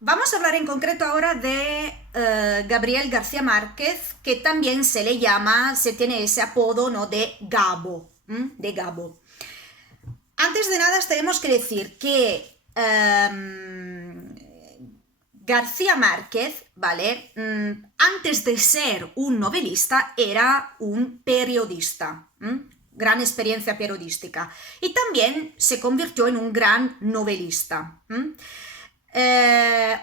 Vamos a hablar en concreto ahora de Gabriel García Márquez, que también se le llama, se tiene ese apodo, ¿no?, de Gabo, de Gabo. Antes de nada tenemos que decir que García Márquez, ¿vale? Antes de ser un novelista era un periodista, gran experiencia periodística, y también se convirtió en un gran novelista.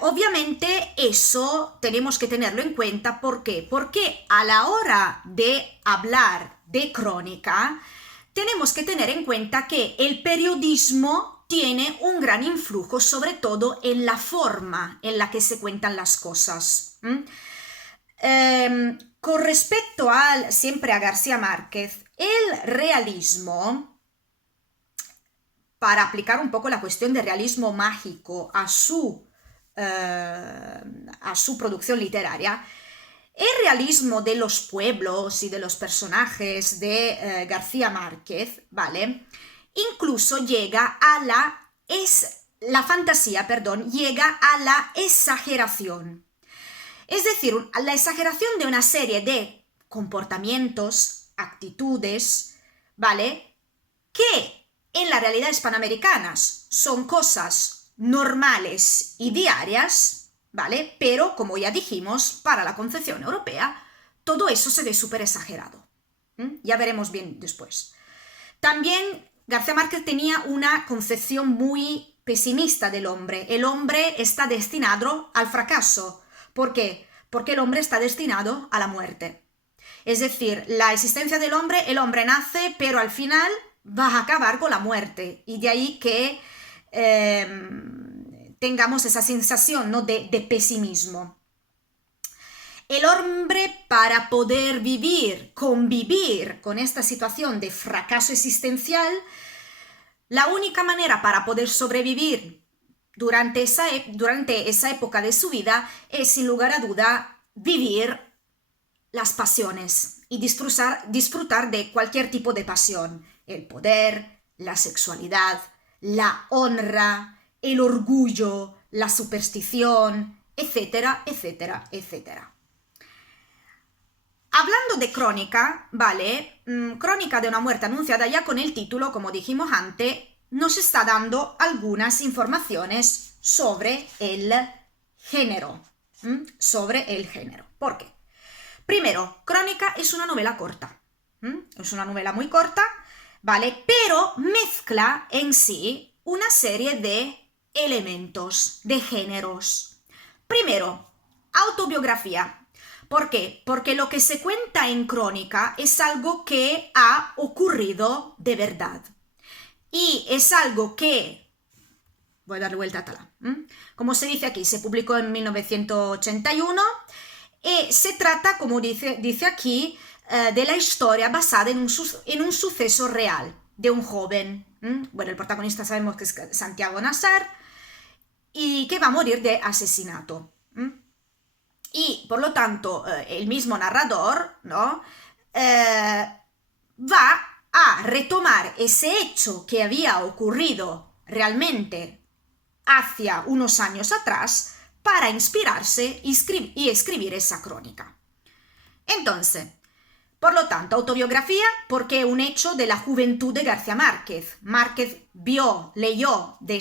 Obviamente eso tenemos que tenerlo en cuenta. ¿Por qué? Porque a la hora de hablar de crónica tenemos que tener en cuenta que el periodismo tiene un gran influjo sobre todo en la forma en la que se cuentan las cosas. Con respecto siempre a García Márquez, el realismo, para aplicar un poco la cuestión de realismo mágico a su producción literaria, el realismo de los pueblos y de los personajes de García Márquez, ¿vale? Incluso llega a la fantasía, perdón, llega a la exageración. Es decir, la exageración de una serie de comportamientos, actitudes, ¿vale? Que en la realidad hispanoamericanas son cosas normales y diarias, ¿vale? Pero, como ya dijimos, para la concepción europea, todo eso se ve súper exagerado. Ya veremos bien después. También García Márquez tenía una concepción muy pesimista del hombre. El hombre está destinado al fracaso. ¿Por qué? Porque el hombre está destinado a la muerte. Es decir, la existencia del hombre, el hombre nace, pero al final va a acabar con la muerte. Y de ahí que tengamos esa sensación, ¿no?, de pesimismo. El hombre, para poder convivir con esta situación de fracaso existencial, la única manera para poder sobrevivir durante esa época de su vida es, sin lugar a duda, vivir las pasiones y disfrutar de cualquier tipo de pasión: el poder, la sexualidad, la honra, el orgullo, la superstición, etcétera, etcétera, etcétera. Hablando de crónica, ¿vale? Crónica de una muerte anunciada, ya con el título, como dijimos antes, nos está dando algunas informaciones sobre el género. ¿Por qué? Primero, Crónica es una novela corta. Es una novela muy corta, ¿vale? Pero mezcla en sí una serie de elementos, de géneros. Primero, autobiografía. ¿Por qué? Porque lo que se cuenta en Crónica es algo que ha ocurrido de verdad. Y es algo que, voy a darle vuelta a tala, como se dice aquí, se publicó en 1981 y se trata, como dice aquí, de la historia basada en un suceso real de un joven. Bueno, el protagonista sabemos que es Santiago Nazar y que va a morir de asesinato. Y por lo tanto, el mismo narrador, ¿no?, va a retomar ese hecho que había ocurrido realmente hacia unos años atrás para inspirarse y escribir esa crónica. Entonces, por lo tanto, autobiografía, porque es un hecho de la juventud de García Márquez. Márquez leyó de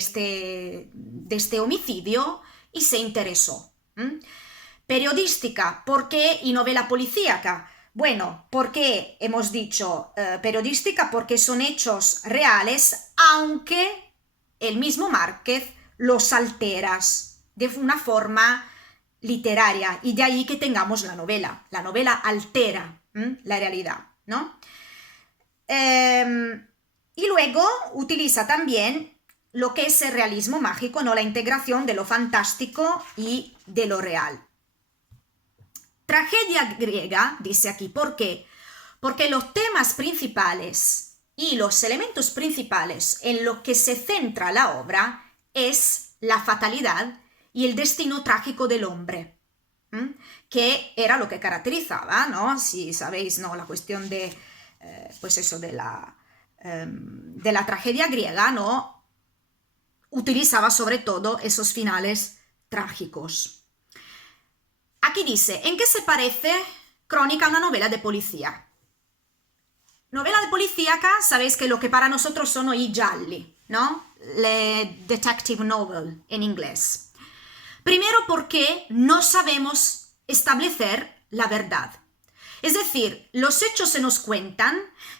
este homicidio y se interesó. Periodística, ¿por qué? Y novela policíaca. Bueno, porque hemos dicho periodística porque son hechos reales, aunque el mismo Márquez los alteras de una forma literaria, y de ahí que tengamos la novela. La novela altera la realidad, ¿no? Y luego utiliza también lo que es el realismo mágico, ¿no?, la integración de lo fantástico y de lo real. Tragedia griega, dice aquí, ¿por qué? Porque los temas principales y los elementos principales en los que se centra la obra es la fatalidad y el destino trágico del hombre, que era lo que caracterizaba, ¿no?, si sabéis, ¿no?, la cuestión de, pues eso, de la tragedia griega, ¿no?, utilizaba sobre todo esos finales trágicos. Aquí dice, ¿en qué se parece Crónica a una novela de policía? Novela de policíaca, sabéis que lo que para nosotros son i gialli, ¿no? Le detective novel en inglés. Primero porque no sabemos establecer la verdad. Es decir, los hechos se nos cuentan,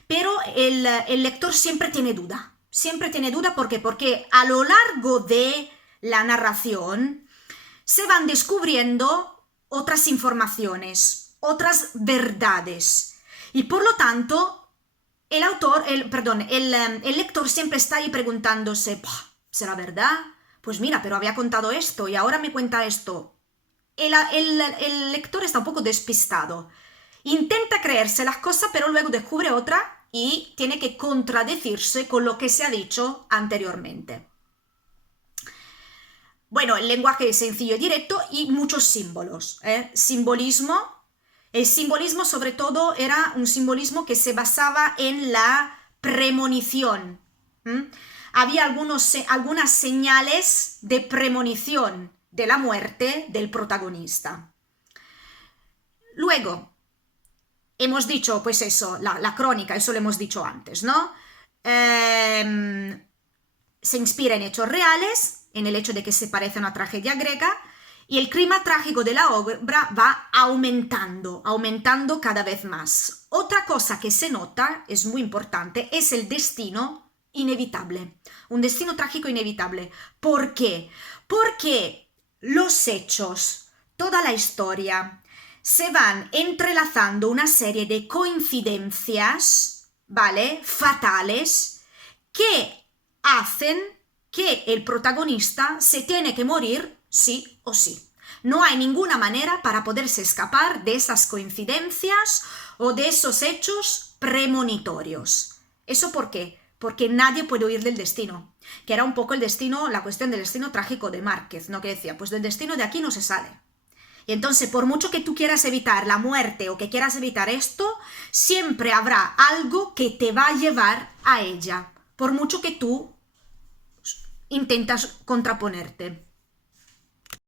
pero el lector siempre tiene duda. Siempre tiene duda, ¿por qué? Porque a lo largo de la narración se van descubriendo otras informaciones, otras verdades. Y por lo tanto, el lector siempre está ahí preguntándose, ¿será verdad? Pues mira, pero había contado esto y ahora me cuenta esto. El lector está un poco despistado. Intenta creerse las cosas, pero luego descubre otra y tiene que contradecirse con lo que se ha dicho anteriormente. Bueno, el lenguaje es sencillo y directo y muchos símbolos. Simbolismo. El simbolismo sobre todo era un simbolismo que se basaba en la premonición. Había algunas señales de premonición de la muerte del protagonista. Luego, hemos dicho, pues eso, la crónica, eso lo hemos dicho antes, ¿no? Se inspira en hechos reales, en el hecho de que se parece a una tragedia griega, y el clima trágico de la obra va aumentando cada vez más. Otra cosa que se nota, es muy importante, es el destino inevitable. Un destino trágico inevitable. ¿Por qué? Porque los hechos, toda la historia, se van entrelazando una serie de coincidencias, ¿vale? Fatales, que hacen que el protagonista se tiene que morir sí o sí. No hay ninguna manera para poderse escapar de esas coincidencias o de esos hechos premonitorios. ¿Eso por qué? Porque nadie puede huir del destino, que era un poco el destino, la cuestión del destino trágico de Márquez, ¿no? Que decía, pues del destino de aquí no se sale. Y entonces, por mucho que tú quieras evitar la muerte o que quieras evitar esto, siempre habrá algo que te va a llevar a ella, por mucho que tú intentas contraponerte.